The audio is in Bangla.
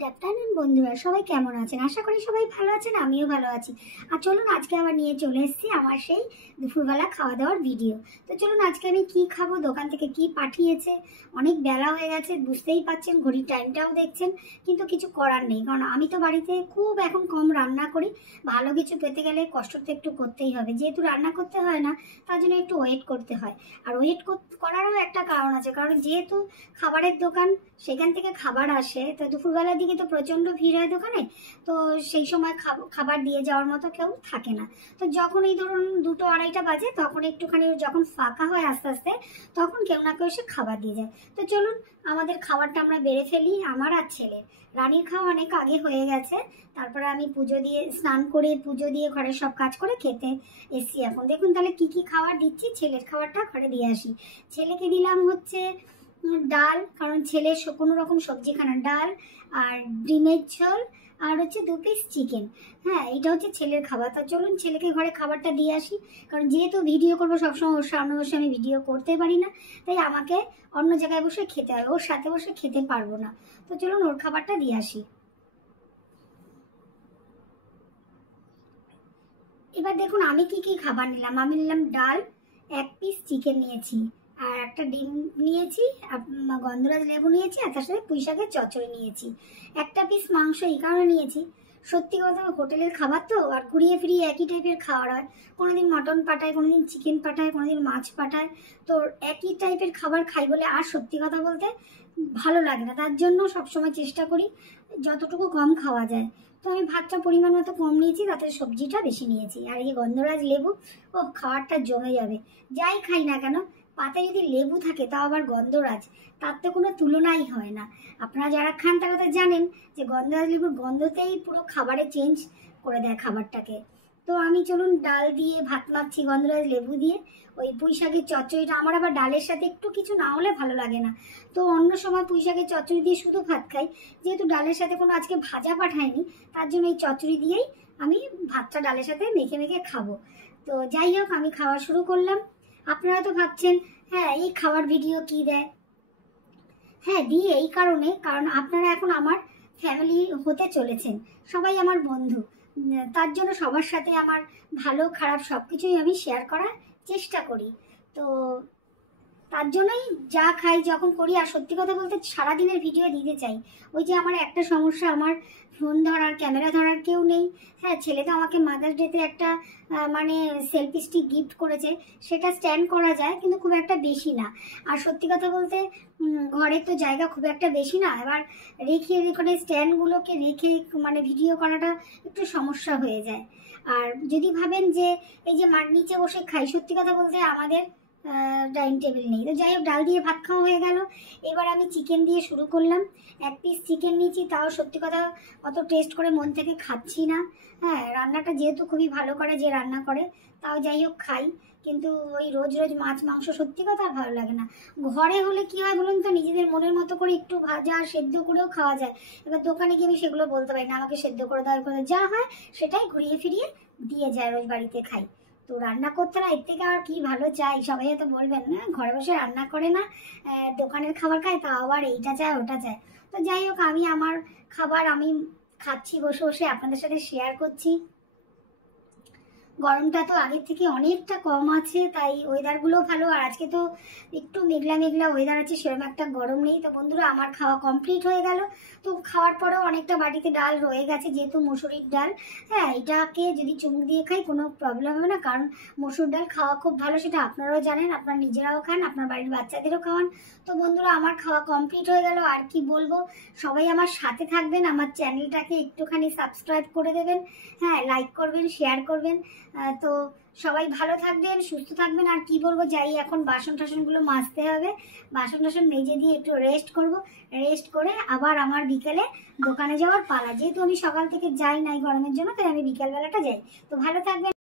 গুড আফটারনুন বন্ধুরা, সবাই কেমন আছেন? আশা করি সবাই ভালো আছেন, আমিও ভালো আছি। আর চলুন আজকে আবার নিয়ে চলে এসেছি আমার সেই দুপুরবেলা খাওয়া দাওয়ার ভিডিও। তো চলুন আজকে আমি কি খাবো, দোকান থেকে কি পাঠিয়েছে। অনেক বেলা হয়ে গেছে, বুঝতেই পারছেন, ঘড়ির টাইমটাও দেখছেন, কিন্তু কিছু করার নেই, কারণ আমি তো বাড়িতে খুব এখন কম রান্না করি। ভালো কিছু পেতে গেলে কষ্ট তো একটু করতেই হবে, যেহেতু রান্না করতে হয় না, তার জন্য একটু ওয়েট করতে হয়। আর ওয়েট করারও একটা কারণ আছে, কারণ যেহেতু খাবারের দোকান, সেখান থেকে খাবার আসে, তো দুপুরবেলার দিকে তো প্রচণ্ড ভিড় হয় দোকানে। তো সেই সময় খাবার দিয়ে যাওয়ার মতো কেউ থাকে না। তো যখন এই ধরুন 2-2-2:30 বাজে, তখন একটুখানি যখন ফাঁকা হয় আস্তে আস্তে, তখন কেউ না কেউ এসে খাবার দিয়ে যায়। তো চলুন আমাদের খাবারটা আমরা বেড়ে ফেলি, আমার আর ছেলের। রানীর খাওয়া অনেক আগে হয়ে গেছে, তারপরে আমি পুজো দিয়ে, স্নান করে পুজো দিয়ে ঘরের সব কাজ করে খেতে এসছি। এখন দেখুন তাহলে কি কি খাবার দিচ্ছি। ছেলের খাবারটা ঘরে দিয়ে আসি। ছেলেকে দিলাম হচ্ছে ডাল, কারণ ছেলে কোনো রকম সবজি খানা, ডাল আর ডিমের ঝোল আর হচ্ছে 2 পিস চিকেন। হ্যাঁ, এটা হচ্ছে ছেলের খাবার। তা চলুন ছেলেকে ঘরে খাবারটা দিয়ে আসি, কারণ যেহেতু ভিডিও করবো সবসময়, ওর সামনে বসে আমি ভিডিও করতে পারি না, তাই আমাকে অন্য জায়গায় বসে খেতে হবে, ওর সাথে বসে খেতে পারবো না। তো চলুন ওর খাবারটা দিয়ে আসি। এবার দেখুন আমি কি কি খাবার নিলাম। আমি নিলাম ডাল, 1 পিস চিকেন নিয়েছি, আর একটা ডিম নিয়েছি, গন্ধরাজ লেবু নিয়েছি, আর তার সাথে পুঁই শাকের চচ্চড়ি নিয়েছি। 1 পিস মাংস এই কারণে নিয়েছি, সত্যি কথা হোটেলের খাবার তো, আর ঘুরিয়ে ফিরিয়ে একই টাইপের খাবার হয়। কোনোদিন মটন পাঠায়, কোনোদিন চিকেন পাঠায়, কোনোদিন মাছ পাঠায়। তো একই টাইপের খাবার খাই বলে আর সত্যি কথা বলতে ভালো লাগে না, তার জন্য সবসময় চেষ্টা করি যতটুকু কম খাওয়া যায়। তো আমি ভাতটা পরিমাণ মতো কম নিয়েছি, তাতে সবজিটা বেশি নিয়েছি। আর এই গন্ধরাজ লেবু, ও খাবারটা জমে যাবে। যাই খাই না কেন, পাতায় যদি লেবু থাকে, তাও আবার গন্ধরাজ, তার তো কোনো তুলনাই হয় না। আপনারা যারা খান তারা তো জানেন যে গন্ধরাজ লেবুর গন্ধতেই পুরো খাবারে চেঞ্জ করে দেয় খাবারটাকে। তো আমি চলুন ডাল দিয়ে ভাত মাখছি গন্ধরাজ লেবু দিয়ে। ওই পুঁই শাকের চচ্চড়িটা আমার আবার ডালের সাথে একটু কিছু না হলে ভালো লাগে না। তো অন্য সময় পুঁই শাকের চচ্চড়ি দিয়ে শুধু ভাত খাই, যেহেতু ডালের সাথে কোনো আজকে ভাজা পাঠায়নি, তার জন্য এই চচ্চড়ি দিয়েই আমি ভাতটা ডালের সাথে মেখে মেখে খাবো। তো যাই হোক, আমি খাওয়া শুরু করলাম। আপনারা তো ভাবছেন, হ্যাঁ এই খাওয়ার ভিডিও কি দেয়। হ্যাঁ দিই এই কারণে, কারণ আপনারা এখন আমার ফ্যামিলি হতে চলেছেন, সবাই আমার বন্ধু। তার জন্য সবার সাথে আমার ভালো খারাপ সব কিছুই আমি শেয়ার করার চেষ্টা করি। তো তার জন্যই যা খাই যখন করি, আর সত্যি কথা বলতে সারাদিনের ভিডিও দিতে চাই। ওই যে আমার একটা সমস্যা, আমার ফোন ধরার, ক্যামেরা ধরার কেউ নেই। হ্যাঁ, ছেলে তো আমাকে মাদার্স ডেতে একটা মানে সেলফি স্টিক গিফট করেছে, সেটা স্ট্যান্ড করা যায়, কিন্তু খুব একটা বেশি না। আর সত্যি কথা বলতে ঘরের তো জায়গা খুব একটা বেশি না, এবার রেখে ওখানে স্ট্যান্ডগুলোকে রেখে মানে ভিডিও করাটা একটু সমস্যা হয়ে যায়। আর যদি ভাবেন যে এই যে মার নিচে বসে খাই, সত্যি কথা বলতে আমাদের ডাইনিং টেবিল নেই। তো যাই হোক, ডাল দিয়ে ভাত খাওয়া হয়ে গেল। এবার আমি চিকেন দিয়ে শুরু করলাম। 1 পিস চিকেন নিয়েছি, তাও সত্যি কথা অত টেস্ট করে মন থেকে খাচ্ছি না। হ্যাঁ, রান্নাটা যেহেতু খুবই ভালো করে যে রান্না করে, তাও যাই হোক খাই, কিন্তু ওই রোজ রোজ মাছ মাংস সত্যি কথা আর ভালো লাগে না। ঘরে হলে কি হয় বলুন তো, নিজেদের মনের মতো করে একটু ভাজা সেদ্ধ করেও খাওয়া যায়। এবার দোকানে গিয়ে আমি সেগুলো বলতে পারি না, আমাকে সেদ্ধ করে দাও, করে যা হয় সেটাই ঘুরিয়ে ফিরিয়ে দিয়ে যায়, রোজ বাড়িতে খাই। তো রান্না করতে না এর থেকে আর কি ভালো চাই। সবাই হয়তো বলবেন না ঘরে বসে রান্না করে না, দোকানের খাবার খায়, তা আবার এইটা চায় ওটা চায়। তো যাই হোক, আমি আমার খাবার আমি খাচ্ছি বসে বসে, আপনাদের সাথে শেয়ার করছি। গরমটা তো আগের থেকে অনেকটা কম আছে, তাই ওয়েদারগুলো ভালো। আর আজকে তো একটু মেঘলা মেঘলা ওয়েদার আছে, সেরকম একটা গরম নেই। তো বন্ধুরা, আমার খাওয়া কমপ্লিট হয়ে গেল। তো খাওয়ার পরেও অনেকটা বাটিতে ডাল রয়ে গেছে, যেহেতু মসুরির ডাল। হ্যাঁ, এটাকে যদি চুমুক দিয়ে খাই কোনো প্রবলেম হবে না, কারণ মসুর ডাল খাওয়া খুব ভালো, সেটা আপনারাও জানেন, আপনারা নিজেরাও খান, আপনার বাড়ির বাচ্চাদেরও খাওয়ান। তো বন্ধুরা, আমার খাওয়া কমপ্লিট হয়ে গেল। আর কি বলবো, সবাই আমার সাথে থাকবেন, আমার চ্যানেলটাকে একটুখানি সাবস্ক্রাইব করে দেবেন, হ্যাঁ লাইক করবেন, শেয়ার করবেন। তো সবাই ভালো থাকবেন, সুস্থ থাকবেন। আর কি বলবো, যাই এখন বাসন টাসনগুলো মাজতে হবে, বাসন টাসন মেজে দিয়ে একটু রেস্ট করব। রেস্ট করে আবার আমার বিকেলে দোকানে যাওয়ার পালা, যেহেতু আমি সকাল থেকে যাই নাই গরমের জন্য, তাই আমি বিকেলবেলাটা যাই। তো ভালো থাকবেন।